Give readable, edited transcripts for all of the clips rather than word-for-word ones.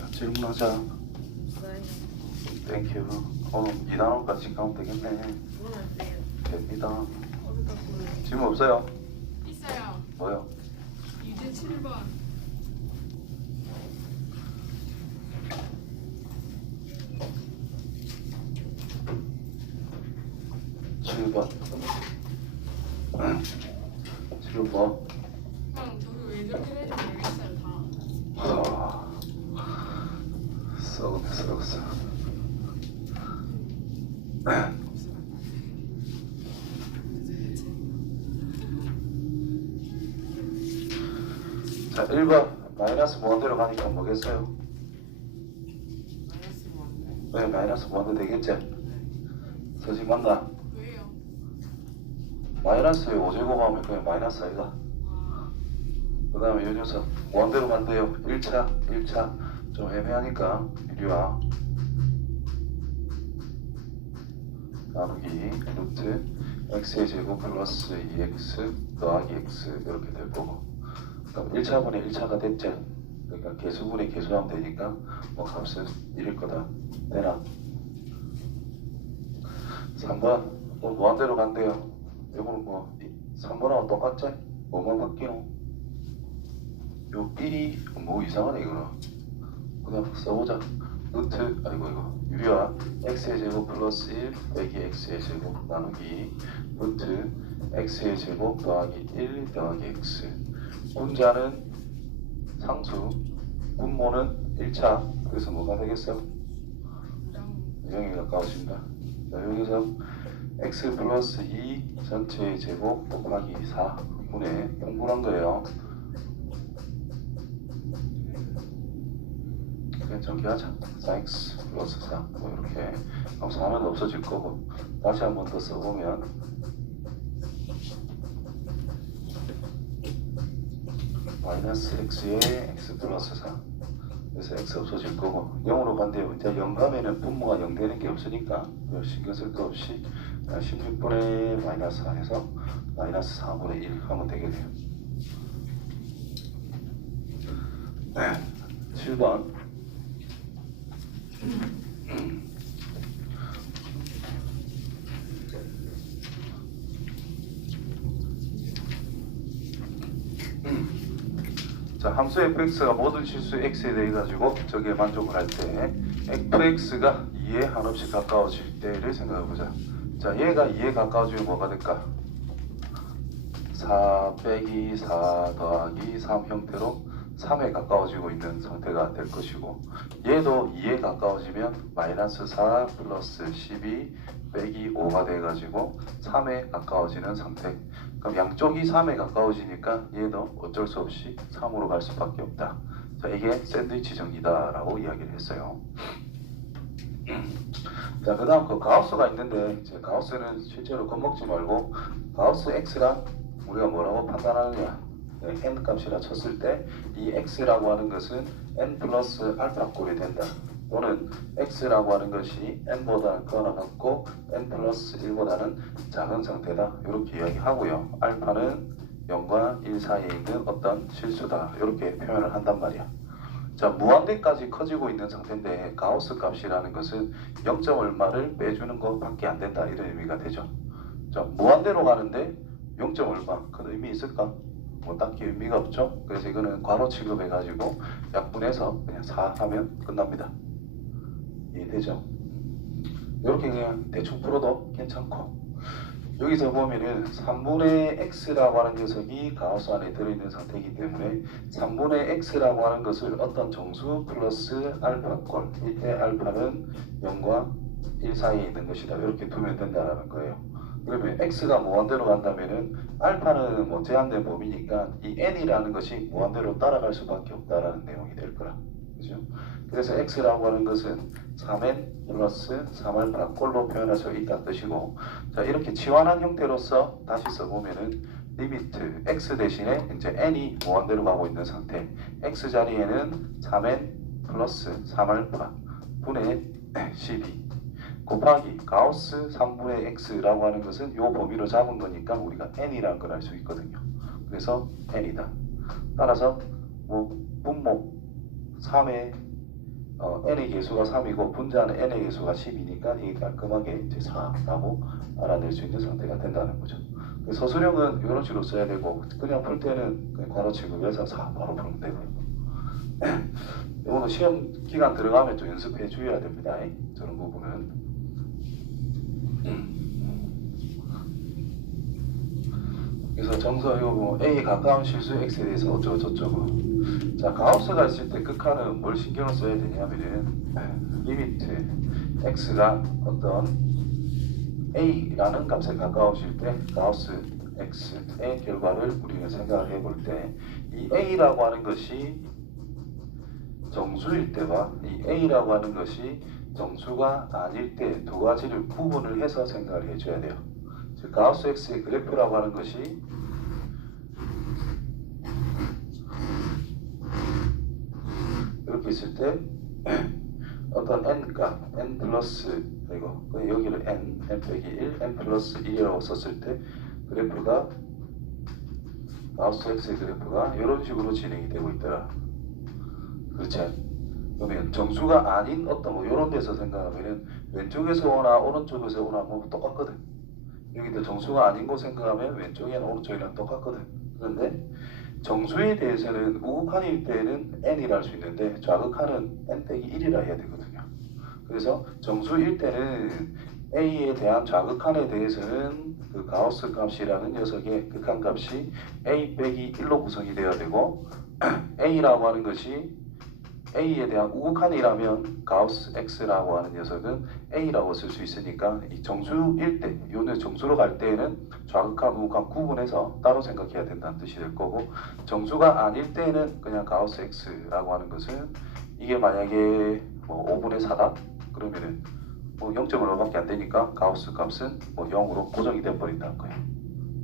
자, 질문하자. 네. 땡큐. 오늘 2단원까지 가면 되겠네. 그건 안 돼요. 됩니다. 어디다 보여요? 질문 없어요? 있어요. 뭐요? 유제 7번. 칠번 7번 뭐? 형, 저기 왜 저렇게 되는지 모르겠어요, 다. 썩었네, 썩었어. 자, 1번 마이너스 무한대로 가니까 뭐겠어요? 마이너스 원. 네, 마이너스 무한대 되겠지? 서식 맞나? 왜요? 마이너스에 5제곱하면 그냥 마이너스 아이가. 아, 그 다음에 요 녀석 무한대로 간대요. 1차 좀 애매하니까 이리와 나누기 루트 x의 제곱 플러스 2x 더하기 x 이렇게 될 거고, 그럼 1차분의 1차가 됐죠. 그러니까 개수분의 개수하면 되니까 뭐 값은 1일 거다. 되나? 3번 뭐 무한대로 간대요. 이거는 뭐 3번하고 똑같지? 뭐만 바뀌노? 요 삘이 뭐 이상하네 이거는. 그냥 써보자. 루트 이거 유리와 x의 제곱 플러스 1 빼기 x의 제곱 나누기 루트 x의 제곱 더하기 1 더하기 x. 분자는 상수, 분모는 1차. 그래서 뭐가 되겠어? 0이 가까워진다. 자, 여기서 x 플러스 2 전체의 제곱 곱하기 4분의 공분한 거예요. 그냥 전개하자. 4x 플러스 4 뭐 이렇게. 그럼 4는 없어질 거고, 다시 한 번 더 써보면 마이너스 x에 x 플러스 4. 그래서 x 없어질 거고 0으로 간대요. 이제 0 가면은 분모가 0 되는 게 없으니까 신경 쓸 거 없이 16분의 마이너스 4에서 마이너스 4분의 1 하면 되겠네요. 네. 7번 자, 함수 fx가 모든 실수 x에 대해 가지고 저기에 만족을 할 때 fx가 2에 한없이 가까워질 때를 생각해 보자. 자, 얘가 2에 가까워지면 뭐가 될까? 4 빼기 4 더하기 3 형태로 3에 가까워지고 있는 상태가 될 것이고, 얘도 2에 가까워지면 마이너스 4 플러스 12 빼기 5가 돼가지고 3에 가까워지는 상태. 그럼 양쪽이 3에 가까워지니까 얘도 어쩔 수 없이 3으로 갈 수밖에 없다. 자, 이게 샌드위치 정리다 라고 이야기를 했어요. 자, 그 다음 그 가우스가 있는데, 이제 가우스는 실제로 겁먹지 말고 가우스 x랑 우리가 뭐라고 판단하느냐, n 값이라 쳤을 때 이 x라고 하는 것은 n 플러스 알파 꼴이 된다. 또는 x라고 하는 것이 n보다 크거나 같고 n 플러스 1보다는 작은 상태다. 이렇게 이야기하고요. 알파는 0과 1 사이에 있는 어떤 실수다. 이렇게 표현을 한단 말이야. 자, 무한대까지 커지고 있는 상태인데 가우스 값이라는 것은 0. 얼마를 빼주는 것밖에 안 된다. 이런 의미가 되죠. 자, 무한대로 가는데 0. 얼마 큰 의미 있을까? 뭐 딱히 의미가 없죠. 그래서 이거는 괄호 취급해가지고 약분해서 그냥 4 하면 끝납니다. 이해되죠? 이렇게 그냥 대충 풀어도 괜찮고, 여기서 보면은 3분의 x라고 하는 녀석이 가우스 안에 들어있는 상태이기 때문에 3분의 x라고 하는 것을 어떤 정수 플러스 알파 꼴, 이때 알파는 0과 1 사이에 있는 것이다. 이렇게 두면 된다는 거예요. 그러면 x가 무한대로 간다면은 알파는 뭐 제한된 범위니까 이 n이라는 것이 무한대로 따라갈 수밖에 없다라는 내용이 될 거라. 그죠? 그래서 x라고 하는 것은 3n 플러스 3알파 꼴로 표현할 수 있다는 뜻이고, 자, 이렇게 치환한 형태로서 다시 써보면은 리미트 x 대신에 이제 n이 무한대로 가고 있는 상태, x 자리에는 3n 플러스 3알파 분의 12 곱하기 가우스 3분의 x라고 하는 것은 이 범위로 잡은 거니까 우리가 n이라는 걸 알 수 있거든요. 그래서 n이다. 따라서 뭐 분모 3의 n의 개수가 3이고 분자는 n의 개수가 10이니까 이게 깔끔하게 이제 4라고 알아낼 수 있는 상태가 된다는 거죠. 서술형은 이런 식으로 써야 되고 그냥 풀 때는 그냥 괄호치고 해서 4 바로 풀면 되고요. 이거는 시험 기간 들어가면 좀 연습해 주셔야 됩니다. 저런 부분은. 그래서 정서 이거 뭐 A에 가까운 실수 X에 대해서 어쩌고 저쩌고. 자, 가우스가 있을 때 극한은 뭘 신경을 써야 되냐면은 리미트 X가 어떤 A라는 값에 가까워질 때 가우스 X의 결과를 우리는 생각을 해볼 때 이 A라고 하는 것이 정수일 때와 이 A라고 하는 것이 정수가 아닐 때 두 가지를 구분을 해서 생각을 해줘야 돼요. 즉 가우스 X의 그래프라고 하는 것이 이렇게 있을 때 어떤 n값, n 플러스 이거 여기를 n 빼기 1, n 플러스 1이라고 썼을 때 그래프가 가우스 X의 그래프가 이런 식으로 진행이 되고 있더라. 그렇죠? 그러면 정수가 아닌 어떤 뭐 이런 데서 생각하면은 왼쪽에서 오나 오른쪽에서 오나 뭐 똑같거든. 여기도 정수가 아닌 거 생각하면 왼쪽이나 오른쪽이랑 똑같거든. 그런데 정수에 대해서는 우극한일 때는 n이라 할 수 있는데 좌극한은 n 빼기 1이라 해야 되거든요. 그래서 정수일 때는 a에 대한 좌극한에 대해서는 그 가우스 값이라는 녀석의 극한 값이 a 빼기 1로 구성이 되어야 되고 a라고 하는 것이 a에 대한 우극한이라면 가우스 x라고 하는 녀석은 a라고 쓸 수 있으니까 이 정수일 때, 요는 정수로 갈 때에는 좌극한, 우극한 구분해서 따로 생각해야 된다는 뜻이 될 거고 정수가 아닐 때는 그냥 가우스 x라고 하는 것은 이게 만약에 뭐 5분의 4다? 그러면은 뭐 0.5밖에 안 되니까 가우스 값은 뭐 0으로 고정이 돼 버린다는 거예요.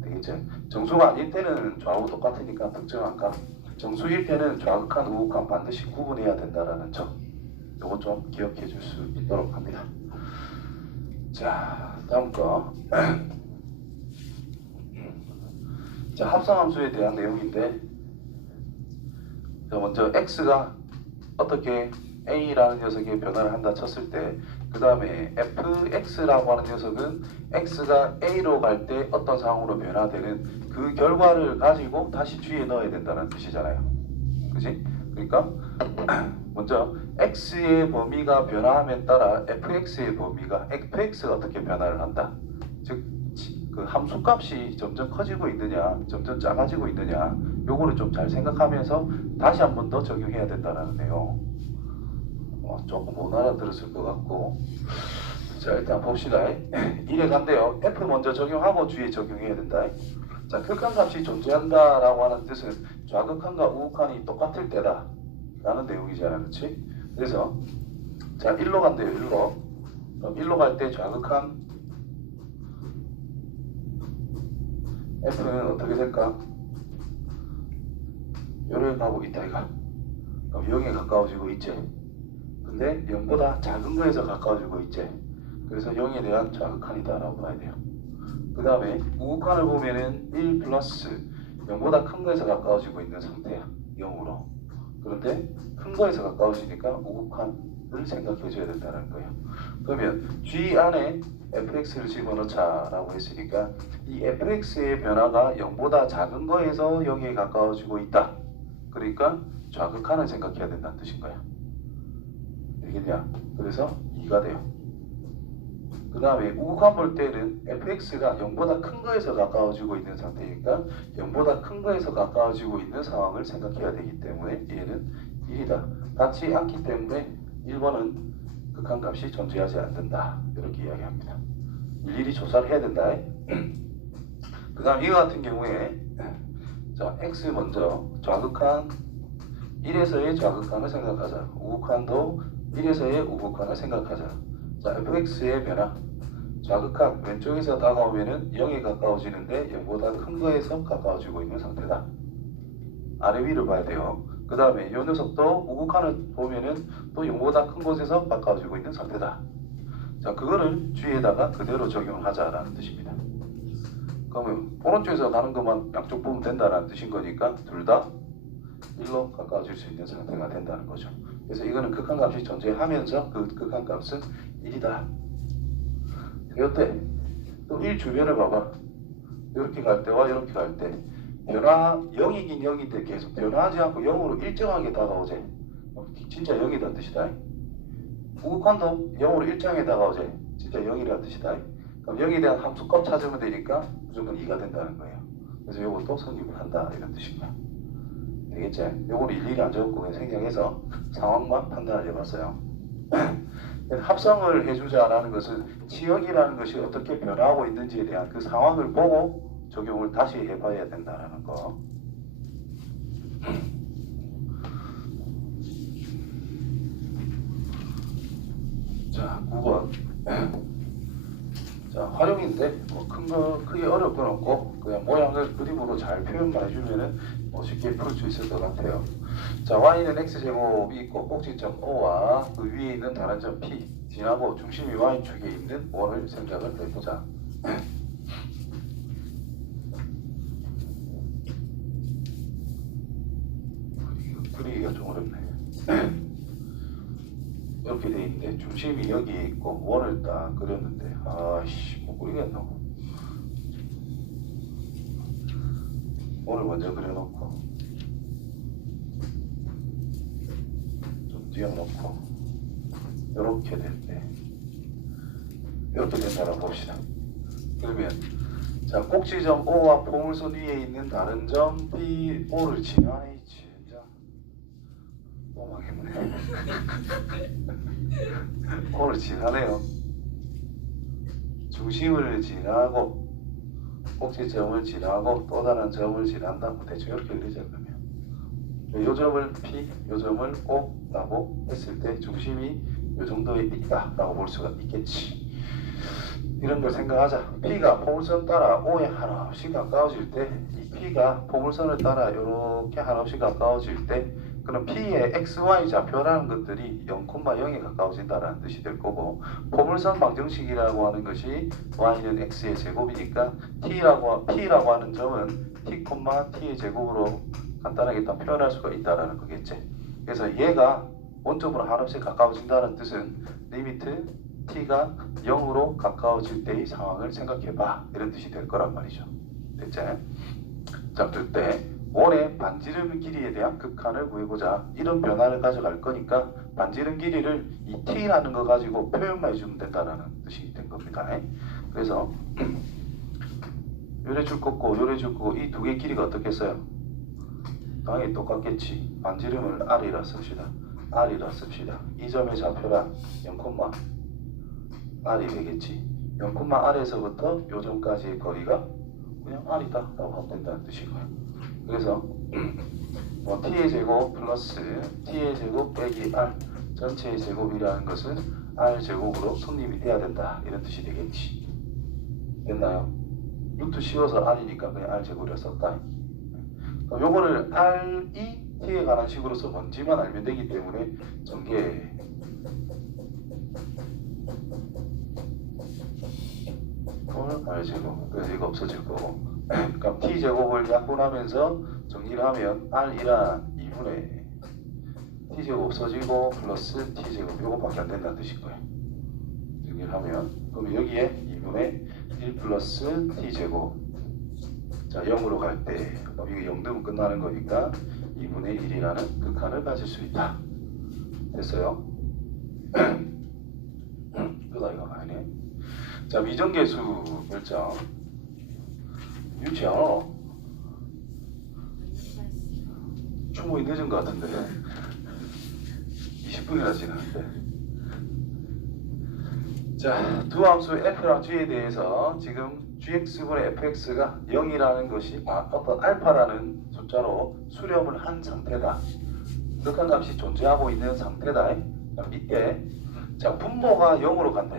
되겠죠? 정수가 아닐 때는 좌우 똑같으니까 특정한 값. 정수일 때는 좌극한, 우극한 반드시 구분해야 된다라는 점. 요거 좀 기억해 줄 수 있도록 합니다. 자, 다음 거. 자, 합성함수에 대한 내용인데 자, 먼저 x가 어떻게 a라는 녀석의 변화를 한다 쳤을 때 그 다음에 fx라고 하는 녀석은 x가 a로 갈 때 어떤 상황으로 변화되는 그 결과를 가지고 다시 G에 넣어야 된다는 뜻이잖아요. 그지? 그러니까 먼저 x의 범위가 변화함에 따라 fx의 범위가 fx가 어떻게 변화를 한다. 즉 그 함수값이 점점 커지고 있느냐 점점 작아지고 있느냐 요거를 좀 잘 생각하면서 다시 한 번 더 적용해야 된다는 내용. 조금 못 알아들었을 것 같고 자 일단 봅시다. 이래 간대요. f 먼저 적용하고 G에 적용해야 된다. 자 극한값이 존재한다 라고 하는 뜻은 좌극한과 우극한이 똑같을 때다 라는 내용이잖아. 그렇지? 그래서 자 1로 간대요. 1로 그럼 1로 갈 때 좌극한 f는 어떻게 될까? 요를 가고 있다 이가. 그럼 0에 가까워지고 있지. 근데 0보다 작은 거에서 가까워지고 있지. 그래서 0에 대한 좌극한이다 라고 봐야 돼요. 그 다음에 우극한을 보면은 1 플러스 0보다 큰 거에서 가까워지고 있는 상태야. 0으로. 그런데 큰 거에서 가까워지니까 우극한을 생각해 줘야 된다는 거예요. 그러면 G 안에 fx를 집어넣자 라고 했으니까 이 fx의 변화가 0보다 작은 거에서 0에 가까워지고 있다. 그러니까 좌극한을 생각해야 된다는 뜻인 거야. 되겠냐? 그래서 2가 돼요. 그 다음에 우극한 볼 때는 fx가 0보다 큰 거에서 가까워지고 있는 상태니까 0보다 큰 거에서 가까워지고 있는 상황을 생각해야 되기 때문에 얘는 1이다. 같지 않기 때문에 1번은 극한값이 존재하지 않는다. 이렇게 이야기합니다. 일일이 조사를 해야 된다. 그 다음 이거 같은 경우에 자 x 먼저 좌극한 1에서의 좌극한을 생각하자. 우극한도 1에서의 우극한을 생각하자. 자 fx의 변화 좌극한 왼쪽에서 다가오면은 0에 가까워지는데 0보다 큰 거에서 가까워지고 있는 상태다. 아래 위를 봐야 돼요. 그 다음에 이 녀석도 우극한을 보면은 또 0보다 큰 곳에서 가까워지고 있는 상태다. 자 그거를 G에다가 그대로 적용을 하자라는 뜻입니다. 그러면 오른쪽에서 가는 것만 양쪽 보면 된다라는 뜻인 거니까 둘 다 1로 가까워질 수 있는 상태가 된다는 거죠. 그래서 이거는 극한값이 존재하면서 그 극한값은 1이다. 이때 또 1 주변을 봐봐. 이렇게 갈 때와 이렇게 갈 때 변화 0이긴 0인데 계속 변화하지 않고 0으로 일정하게 다가오지. 진짜 0이란 뜻이다. 무극한도 0으로 일정하게 다가오지. 진짜 0이란 뜻이다. 그럼 0에 대한 함수값 찾으면 되니까 무조건 2가 된다는 거예요. 그래서 이것도 성립을 한다 이런 뜻입니다. 되겠지? 요거를 일일이 안 적었고 그냥 생략해서 상황만 판단을 해봤어요. 합성을 해주자라는 것은 지역이라는 것이 어떻게 변화하고 있는지에 대한 그 상황을 보고 적용을 다시 해봐야 된다는 거. 자, 9번. 자, 활용인데 뭐 큰 거 크게 어려울 건 없고 그냥 모양을 그림으로 잘 표현만 해주면은 뭐 쉽게 풀 수 있을 것 같아요. 자, y는 x제곱이 있고 꼭지점 O와 그 위에 있는 다른 점 P 지나고 중심이 y축에 있는 원을 생각을 해보자. 그리기가 좀 어렵네. 이렇게 돼 있는데 중심이 여기에 있고 원을 딱 그렸는데 아이씨 못 그리겠노. 원을 먼저 그려놓고 좀 띄워놓고 이렇게 될 때 이렇게 된다고 봅시다. 그러면 자, 꼭지점 O와 포물선 위에 있는 다른 점 B, O를 지나네. 진짜 뽀망했네. O를 지나네요. 중심을 지나고 꼭지점을 지나고 또 다른 점을 지난다. 대충 이렇게 그리자. 그러면 요 점을 P, 요 점을 O라고 했을 때 중심이 요 정도에 있다라고 볼 수가 있겠지. 이런 걸 생각하자. P가 포물선 따라 O에 한없이 가까워질 때, 이 P가 포물선을 따라 이렇게 한없이 가까워질 때, 그럼 P의 XY 좌표라는 것들이 0,0에 가까워진다는 뜻이 될 거고, 포물선 방정식이라고 하는 것이 Y는 X의 제곱이니까 P라고 하는 점은 T, T의 제곱으로 간단하게 딱 표현할 수가 있다는 거겠지. 그래서 얘가 원점으로 한없이 가까워진다는 뜻은 리미트 T가 0으로 가까워질 때의 상황을 생각해봐. 이런 뜻이 될 거란 말이죠. 됐지? 자, 그때 원의 반지름 길이에 대한 극한을 구해보자. 이런 변화를 가져갈 거니까 반지름 길이를 이 T라는 거 가지고 표현만 해주면 된다는 뜻이 된 겁니다. 그래서 요래 줄 거고 요래 줄 거고 이 두 개 길이가 어떻겠어요? 당연히 똑같겠지. 반지름을 R이라 씁시다. R이라 씁시다. 이 점의 좌표가 0, R이 되겠지. 0,R에서부터 요 점까지의 거리가 그냥 R이다 라고 하면 된다는 뜻이고요. 그래서 뭐 T의 제곱 플러스 T의 제곱 빼기 R 전체의 제곱이라는 것은 R 제곱으로 성립이 돼야 된다. 이런 뜻이 되겠지. 됐나요? 루트 씌워서 R이니까 그냥 R 제곱이라 썼다. 그럼 요거를 R이 T에 관한 식으로서 뭔지만 알면 되기 때문에 전개 R제곱. 그래서 이거 없어질 거고. 그럼 T제곱을 약분하면서 정리를 하면 R이란 2분의 T제곱 없어지고 플러스 T제곱. 요거밖에 안 된다는 뜻일 거예요. 정리를 하면. 그럼 여기에 2분의 1 플러스 T제곱. 자, 0으로 갈 때. 그럼 이게 0 되면 끝나는 거니까 2분의 1이라는 극한을 가질 수 있다. 됐어요? 끄다 이거 아니네. 자, 미정계수 결정. 윤치야. 충분히 늦은 것 같은데. 20분이나 지났는데. 자, 두 함수 f랑 g에 대해서 지금 gx분의 fx가 0이라는 것이 어떤 알파라는 숫자로 수렴을 한 상태다. 극한값이 존재하고 있는 상태다. 밑에 자, 분모가 0으로 간다.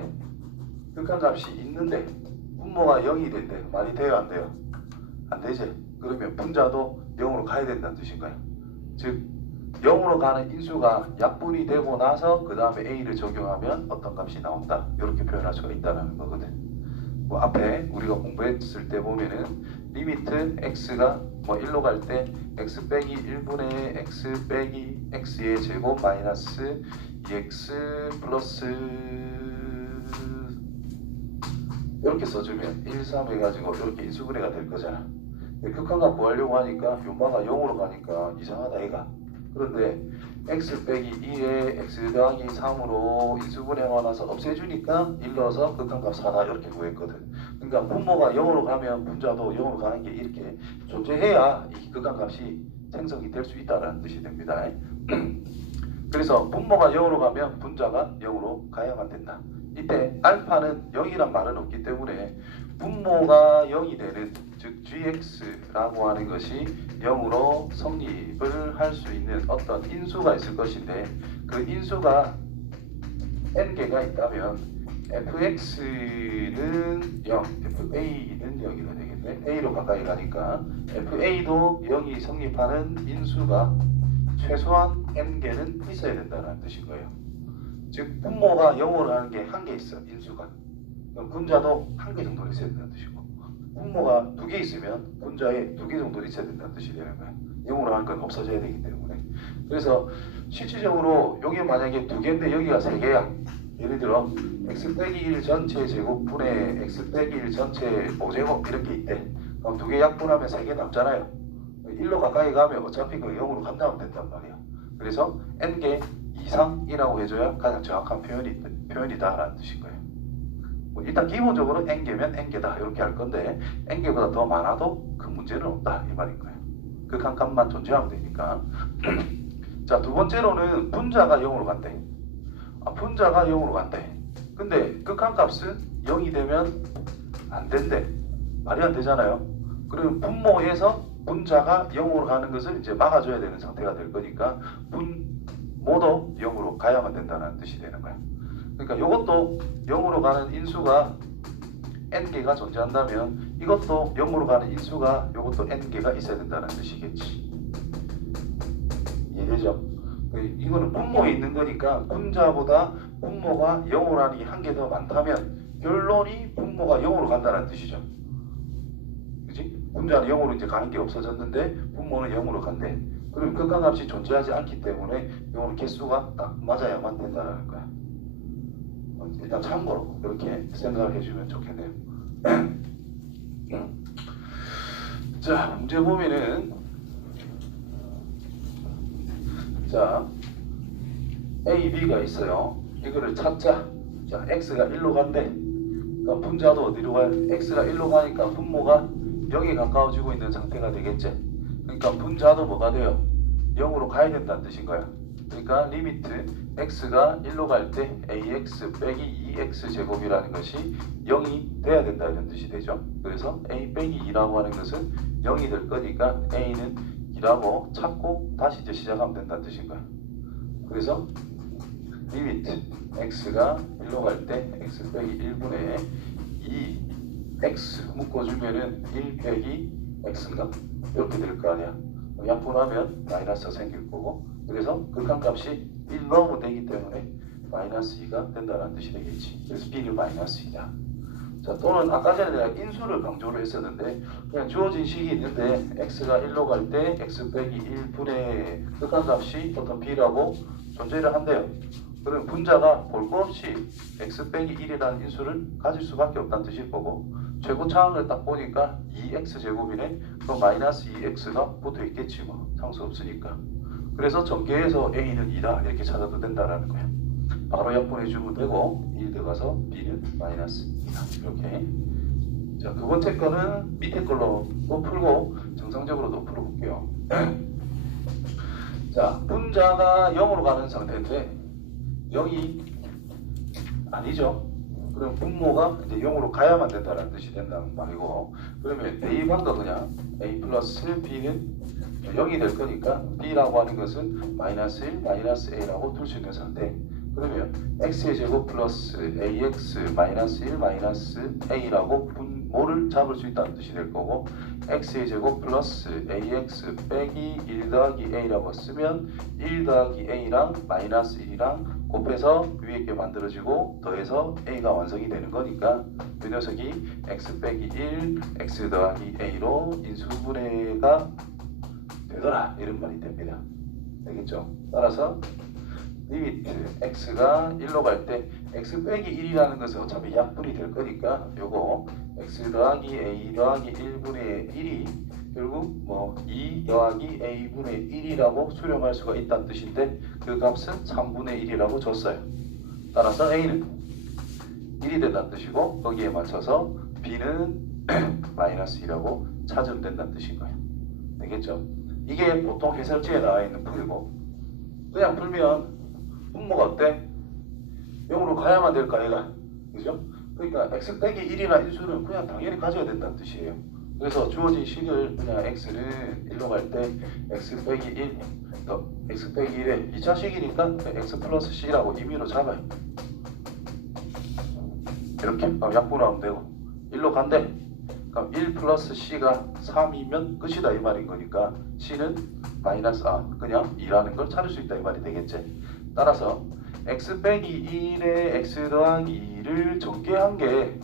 극한값이 있는데 분모가 0이 된대. 말이 돼요 안 돼요? 안 되지. 그러면 분자도 0으로 가야 된다는 뜻인가요? 즉 0으로 가는 인수가 약분이 되고 나서 그 다음에 a를 적용하면 어떤 값이 나온다. 이렇게 표현할 수가 있다는 거거든. 뭐 앞에 우리가 공부했을 때 보면은 리미트 x가 뭐 1로 갈 때 x 빼기 1분의 x 빼기 x의 제곱 마이너스 2x 플러스 이렇게 써주면 1, 3 해가지고 이렇게 인수분해가 될 거잖아. 극한값 구하려고 하니까 윤마가 0으로 가니까 이상하다 얘가. 그런데 x 빼기 2에 x 더하기 3으로 인수분해가 나서 없애주니까 1 넣어서 극한값 4다 이렇게 구했거든. 그러니까 분모가 0으로 가면 분자도 0으로 가는 게 이렇게 존재해야 이 극한값이 생성이 될 수 있다는 뜻이 됩니다. 그래서 분모가 0으로 가면 분자가 0으로 가야만 된다. 이때 알파는 0이란 말은 없기 때문에 분모가 0이 되는 즉 gx라고 하는 것이 0으로 성립을 할 수 있는 어떤 인수가 있을 것인데 그 인수가 n개가 있다면 fx는 0, fa는 0이가 되겠네. a로 가까이 가니까 fa도 0이 성립하는 인수가 최소한 n개는 있어야 된다는 뜻인 거예요. 즉 분모가 0으로 하는 게 한 개 있어 인수가. 그럼 분자도 한 개 정도 있어야 된다는 뜻이고 분모가 2개 있으면 분자에 2개 정도 있어야 된다는 뜻이 되는 거예요. 0으로 하는 건 없어져야 되기 때문에. 그래서 실질적으로 여기 만약에 2개인데 여기가 3개야. 예를 들어 x 빼기 1 전체 제곱분의 x 빼기 1 전체 5제곱 이렇게 있대. 그럼 2개 약분하면 3개 남잖아요. 1로 가까이 가면 어차피 그 0으로 간다면 된단 말이야. 그래서 n개 이상이라고 해줘야 가장 정확한 표현이다라는 뜻인 거예요. 뭐 일단 기본적으로 n개면 n개다 이렇게 할 건데 n개보다 더 많아도 큰 문제는 없다 이 말인 거예요. 극한값만 존재하면 되니까. 자, 두 번째로는 분자가 0으로 간대. 분자가 0으로 간대. 근데 극한값은 0이 되면 안 된대. 말이 안 되잖아요. 그러면 분모에서 분자가 0으로 가는 것을 이제 막아줘야 되는 상태가 될 거니까 분모도 0으로 가야만 된다는 뜻이 되는 거야. 그러니까 이것도 0으로 가는 인수가 n개가 존재한다면 이것도 0으로 가는 인수가 이것도 n개가 있어야 된다는 뜻이겠지. 이해되죠? 이거는 분모에 있는 거니까 분자보다 분모가 0으로 하는 게 한 개 더 많다면 결론이 분모가 0으로 간다는 뜻이죠. 그치? 분자는 0으로 이제 가는 게 없어졌는데 분모는 0으로 간대. 그럼 극한값이 존재하지 않기 때문에 이거는 개수가 딱 맞아야만 된다는 거야. 일단 참고로 그렇게 생각을 해주면 좋겠네요. 자, 문제 보면은 자 A, B가 있어요. 이거를 찾자. 자, X가 1로 간대. 그러니까 분자도 어디로 가요? X가 1로 가니까 분모가 0에 가까워지고 있는 상태가 되겠지. 그러니까 분자도 뭐가 돼요? 0으로 가야 된다는 뜻인 거야. 그러니까 리미트 x가 1로 갈 때 ax 빼기 2x 제곱이라는 것이 0이 돼야 된다 이런 뜻이 되죠. 그래서 a 빼기 2라고 하는 것은 0이 될 거니까 a는 2라고 찾고 다시 이제 시작하면 된다는 뜻인 거야. 그래서 리미트 x가 1로 갈 때 x 빼기 1분의 2x 묶어주면은 1 빼기 x인가? 이렇게 될 거 아니야. 약분하면 마이너스가 생길 거고 그래서 극한값이 1 넣으면 되기 때문에 마이너스 2가 된다는 뜻이 되겠지. 그래서 b는 마이너스 2다. 자, 또는 아까 전에 내가 인수를 강조를 했었는데 그냥 주어진 식이 있는데 x가 1로 갈 때 x 빼기 1분의 극한값이 어떤 b라고 존재를 한대요. 그럼 분자가 볼 거 없이 x 빼기 1이라는 인수를 가질 수밖에 없다는 뜻일 거고 최고차항을 딱 보니까 2x 제곱이네. 그럼 마이너스 2x가 붙어 있겠지 뭐 상수 없으니까. 그래서 전개해서 a는 2다 이렇게 찾아도 된다라는 거야. 바로 약분해 주면 되고 1 들어가서 b는 마이너스 2다 이렇게. 자, 두 번째 거는 밑에 걸로 또 풀고 정상적으로도 풀어볼게요. 자, 분자가 0으로 가는 상태인데 0이 아니죠. 그럼 분모가 이제 0으로 가야만 된다는 뜻이 된다는 말이고 그러면 대입한거 그냥 a 플러스 b는 0이 될 거니까 b라고 하는 것은 마이너스 1, 마이너스 a라고 둘 수 있는 상태. 그러면 x의 제곱 플러스 ax 마이너스 1 마이너스 a라고 분모를 잡을 수 있다는 뜻이 될 거고 x의 제곱 플러스 ax 빼기 1 더하기 a라고 쓰면 1 더하기 a랑 마이너스 1이랑 곱해서 위에 게 만들어지고 더해서 a가 완성이 되는 거니까 이 녀석이 x 빼기 1, x 더하기 a로 인수분해가 되더라 이런 말이 됩니다. 알겠죠? 따라서 리미트 x가 1로 갈 때 x 빼기 1이라는 것은 어차피 약분이 될 거니까 요거 x 더하기 a 더하기 1분의 1이 결국 뭐 2 더하기 a분의 1이라고 수렴할 수가 있다는 뜻인데 그 값은 3분의 1이라고 줬어요. 따라서 a는 1이 된다는 뜻이고 거기에 맞춰서 b는 마이너스 2라고 찾으면 된다는 뜻인 거예요. 되겠죠? 이게 보통 해설지에 나와 있는 풀이고 그냥 풀면 분모가 어때? 0으로 가야만 될까 얘가 그죠? 그러니까 x 빼기 1이나 인수는 그냥 당연히 가져야 된다는 뜻이에요. 그래서 주어진 식을 그냥 x는 1로 갈 때 x 빼기 1 더 x 빼기 1에 2차 식이니까 x 플러스 c라고 임의로 잡아요. 이렇게 약분하면 되고 1로 간대. 그럼 1 플러스 c가 3이면 끝이다 이 말인 거니까 c는 마이너스 그냥 2라는 걸 찾을 수 있다 이 말이 되겠지. 따라서 x 빼기 1에 x 더하기 2를 전개한 게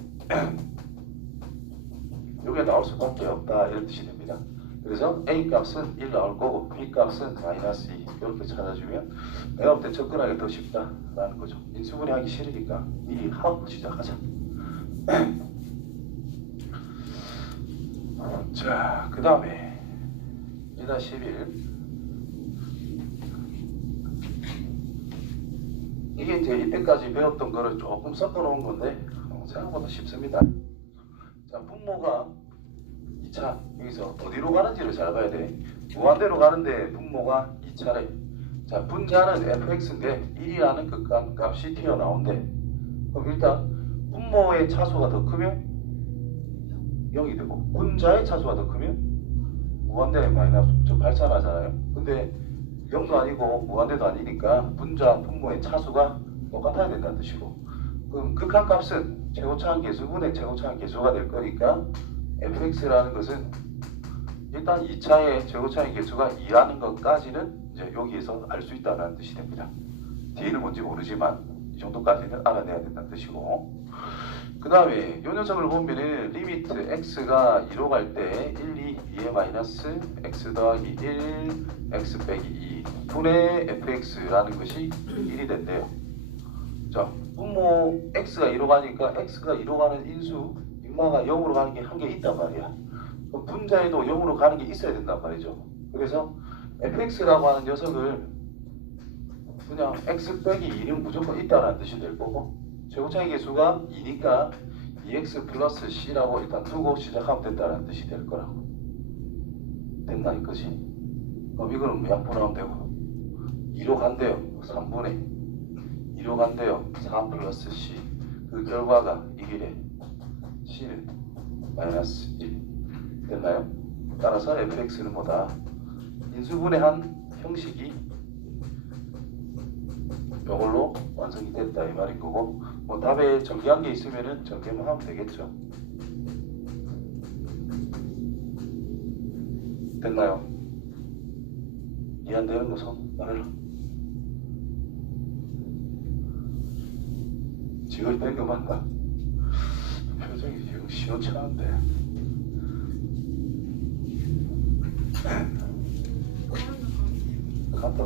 이게 나올 수밖에 없다 이런 뜻이 됩니다. 그래서 a 값은 1 나올 거고 b 값은 마이너스 2 이렇게 찾아주면 내가 볼 때 접근하기 더 쉽다라는 거죠. 인수분해 하기 싫으니까 미리 하고 시작하자. 자, 그 다음에 1-11 이게 이제 이때까지 배웠던 거를 조금 섞어 놓은 건데 생각보다 쉽습니다. 자, 분모가 2차 여기서 어디로 가는지를 잘 봐야 돼. 무한대로 가는데 분모가 2차래. 자, 분자는 fx인데 1이라는 극한값이 튀어나온대. 그럼 일단 분모의 차수가 더 크면 0이 되고 분자의 차수가 더 크면 무한대 마이너스 좀 발산하잖아요. 근데 0도 아니고 무한대도 아니니까 분자 분모의 차수가 똑같아야 된다는 뜻이고 그럼 극한값은 최고차항 계수분의 최고차항 계수가 될 거니까 fx라는 것은 일단 2차의 최고차항 계수가 2라는 것까지는 이제 여기에서 알 수 있다는 뜻이 됩니다. 뒤는 뭔지 모르지만 이 정도까지는 알아내야 된다는 뜻이고 그 다음에 이 녀석을 보면은 리미트 x가 2로 갈 때 1, 2, 2의 마이너스 x 더하기 1 x 빼기 2 분의 fx라는 것이 1이 된대요. 자, 분모 x가 2로 가니까 x가 2로 가는 인수 인마가 0으로 가는 게 한 개 있단 말이야. 그럼 분자에도 0으로 가는 게 있어야 된단 말이죠. 그래서 fx라고 하는 녀석을 그냥 x 빼기 2는 무조건 있다라는 뜻이 될 거고 최고차항 계수가 2니까 2x 플러스 c라고 일단 두고 시작하면 된다는 뜻이 될 거라고. 됐나 이거지? 그럼 이거는 약분하면 되고 2로 간대요. 3분의 2로 간대요. 3 플러스 c 그 결과가 이게 c는 마이너스 1 됐나요? 따라서 fx는 뭐다? 인수분해한 형식이 이걸로 완성이 됐다 이 말인 거고 뭐 답에 전개한 게 있으면은 전개만 하면 되겠죠. 됐나요? 이해 안 되는 거 손 말해라. 지금 된 거 맞나? 표정이 지금 시원치 않은데. 갔다